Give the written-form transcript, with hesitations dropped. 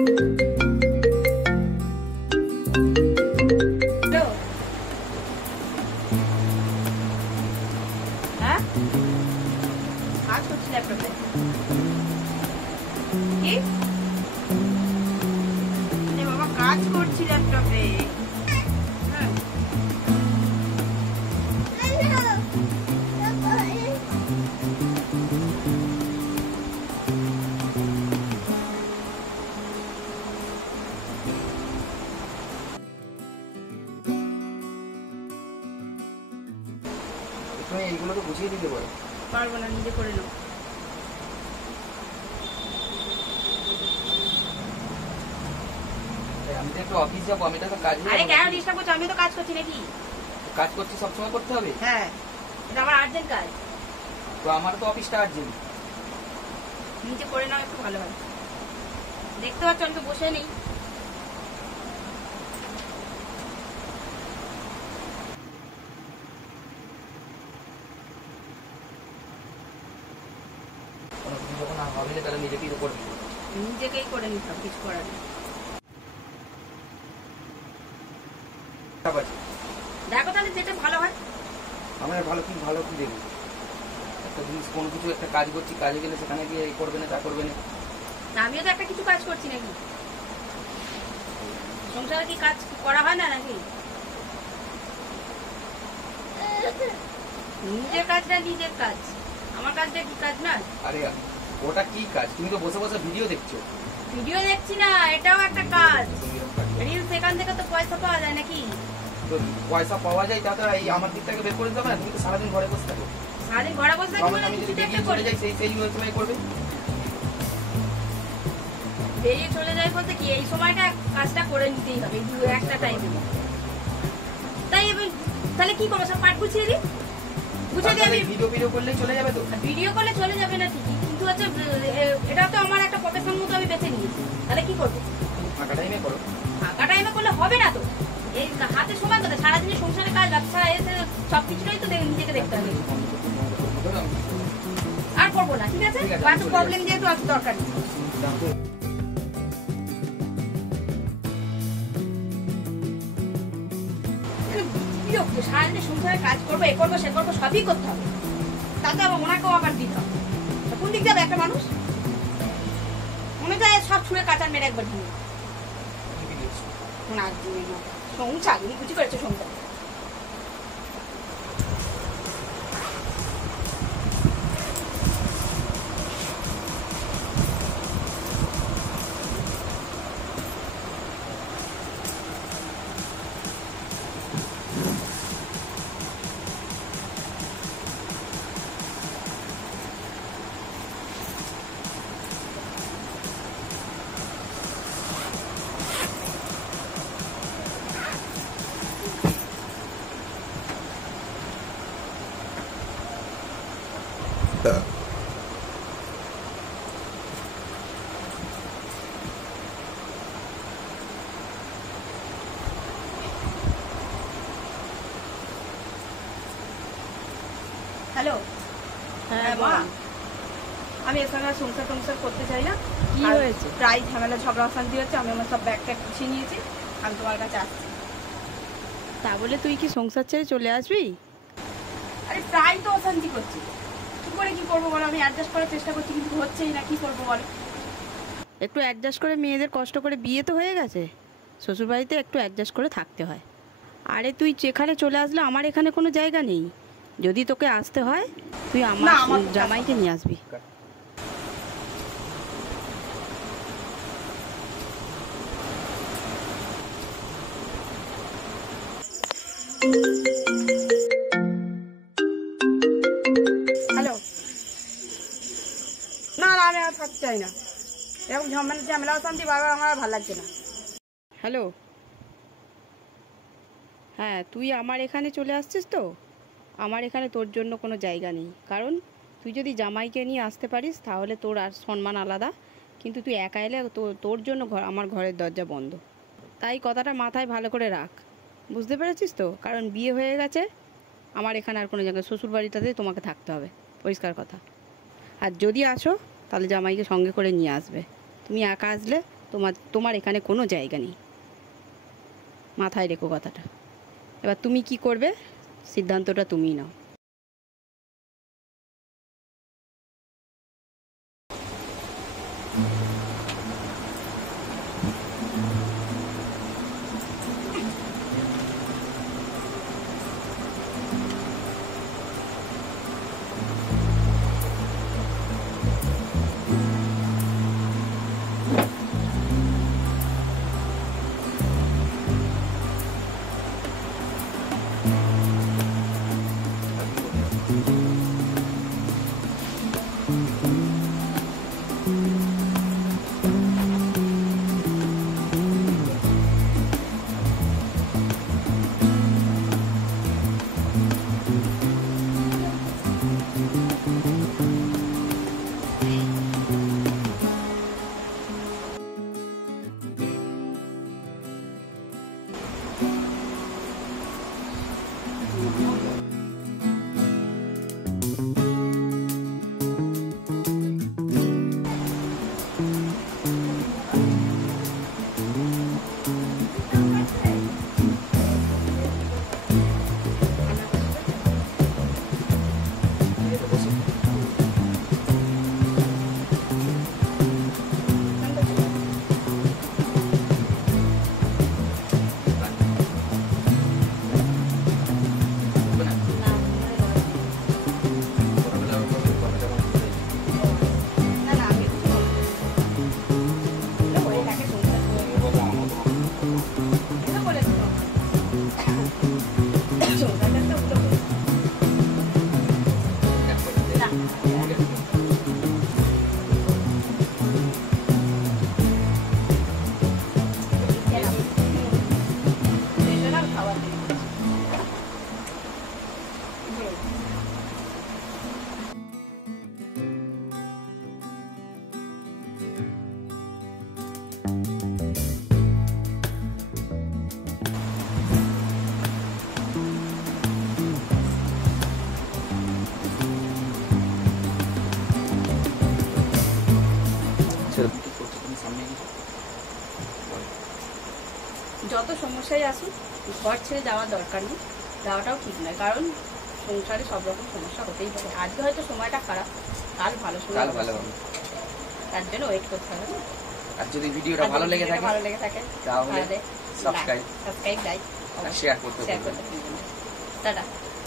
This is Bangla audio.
হ্যাঁ কাজ করছি ল্যাপটপে। কি বাবা কাজ করছি ল্যাপটপে। তুমি এইগুলো তো বুঝিয়ে দিতে পারো। পারবো না, নিজে করে নাও। আমি তো একটু অফিস যাবো, আমি তো কাজ। আরে কেন ডিস্টার্ব করছো? আমি তো কাজ করছি নাকি? কাজ করছি, সবসময় করতে হবে। হ্যাঁ এটা আমার আর্জেন্ট কাজ। তো আমার তো অফিসটা আর্জেন্ট। নিজে করে নাও একটু ভালো হয়। দেখতে পাচ্ছ আমি তো বসে নেই। যখন হবে তাহলে নিজেকেই করবে, নিজেকেই করে নিতে হবে, কিছু করার নেই। দেখো তাহলে যেটা ভালো হয়। আমার ভালো কি দেখবো? একটা জিনিস, কোনো কিছু একটা কাজ করছি, কাজে গেলে সেখানে গিয়ে এই করবে না, তা করবে না। আমিও তো একটা কিছু কাজ করছি নাকি? সংসারে কি কাজ করা হয় না নাকি? নিজের কাজটা নিজের কাজ, আমার কাজটা কি কাজ না? আরে ওটা কি কাজ? তুমি তো বসে বসে ভিডিও দেখছো। ভিডিও দেখছি না, এটাও একটা কাজ। রিলস এখান থেকে তো পয়সা পাওয়া যায় নাকি? তো পয়সা পাওয়া যায়, তাতে এই আমার দিকটাকে বের করে দিতে হবে না? তুমি তো সারাদিন ঘরে বসে থাকো। সারাদিন ঘরে বসে থাকি মানে আমি কিছু যদি একটা বেরিয়ে চলে করি। যাই, সেই সময় করবে। বেরিয়ে চলে যাই বলতে কি, এই সময়টা কাজটা করে নিতেই হবে, একটা টাইমে। তাই তাহলে কি করবো? সব পাট গুছিয়ে দিই, গুছিয়ে দিয়ে আমি ভিডিও করলেই চলে যাবে। তো ভিডিও করলে চলে যাবে না ঠিকই, কিন্তু হচ্ছে এটা তো আমার একটা প্রফেশন মতো আমি বেছে নিয়েছি। তাহলে কি করবো? ফাঁকা টাইমে করো। ফাঁকা টাইমে করলে হবে না তো। এই হাতে সময় কোথায়? সারাদিনের সংসারে কাজ, ব্যবসা, এসে সবকিছুটাই তো নিজেকে দেখতে হবে। আর করবো না, ঠিক আছে? বাকি প্রবলেম যেহেতু আর দরকার নেই। বিরক্ত, সারাদিনে সংসারে কাজ করবো, এ করবো, সে করবো, সবই করতে হবে। তাতে আবার ওনাকেও আবার দিতে হবে। কোন দিক যাবে একটা মানুষ? মনে যায় সব ছুঁড়ে কাঁচার মেরে একবার দিয়ে না। সংসার বুঝি করেছে সংসার। হ্যালো, হ্যাঁ মা, আমি এখানে সংসার টংসার করতে চাই না। কি হয়েছে? প্রায় ঝামেলা ঝগড়া অশান্তি হচ্ছে। আমি আমার সব ব্যাগ ট্যাগ গুছিয়ে নিয়েছি, আমি তোমার কাছে আসছি। তা বলে তুই কি সংসার ছেড়ে চলে আসবি? আরে প্রায় তো অশান্তি করছি, কি করে কি করবো বলো? আমি অ্যাডজাস্ট করার চেষ্টা করছি কিন্তু হচ্ছেই না, কি করবো বলো? একটু অ্যাডজাস্ট করে, মেয়েদের কষ্ট করে বিয়ে তো হয়ে গেছে, শ্বশুরবাড়িতে একটু অ্যাডজাস্ট করে থাকতে হয়। আরে তুই যেখানে চলে আসলে আমার এখানে কোনো জায়গা নেই। যদি তোকে আসতে হয় তুই আমার জামাইকে নিয়ে আসবি। হ্যালো, না না আমি আর থাকতে চাই না, এরকম ঝামেলা অশান্তি বারবার আমার ভালো লাগছে না। হ্যালো, হ্যাঁ তুই আমার এখানে চলে আসছিস তো? আমার এখানে তোর জন্য কোনো জায়গা নেই, কারণ তুই যদি জামাইকে নিয়ে আসতে পারিস তাহলে তোর আর সম্মান আলাদা, কিন্তু তুই একা এলে তোর জন্য আমার ঘরের দরজা বন্ধ। তাই কথাটা মাথায় ভালো করে রাখ, বুঝতে পেরেছিস তো? কারণ বিয়ে হয়ে গেছে, আমার এখানে আর কোনো জায়গায়, শ্বশুরবাড়িটাতেই তোমাকে থাকতে হবে, পরিষ্কার কথা। আর যদি আসো তাহলে জামাইকে সঙ্গে করে নিয়ে আসবে। তুমি একা আসলে তোমার এখানে কোনো জায়গা নেই, মাথায় রেখো কথাটা। এবার তুমি কি করবে সিদ্ধান্তটা তুমিই নাও। যত সমস্যাই আসুক ঘর ছেড়ে যাওয়ার দরকার নেই, যাওয়াটাও ঠিক নয়, কারণ সংসারে সব রকম সমস্যা হতেই পারে। আজকে হয়তো সময়টা খারাপ, কাল ভালো সময় হবে, তার জন্য ওয়েট করতে হবে। আর যদি ভিডিওটা ভালো লেগে থাকে তাহলে সাবস্ক্রাইব লাইক শেয়ার করতে টাটা।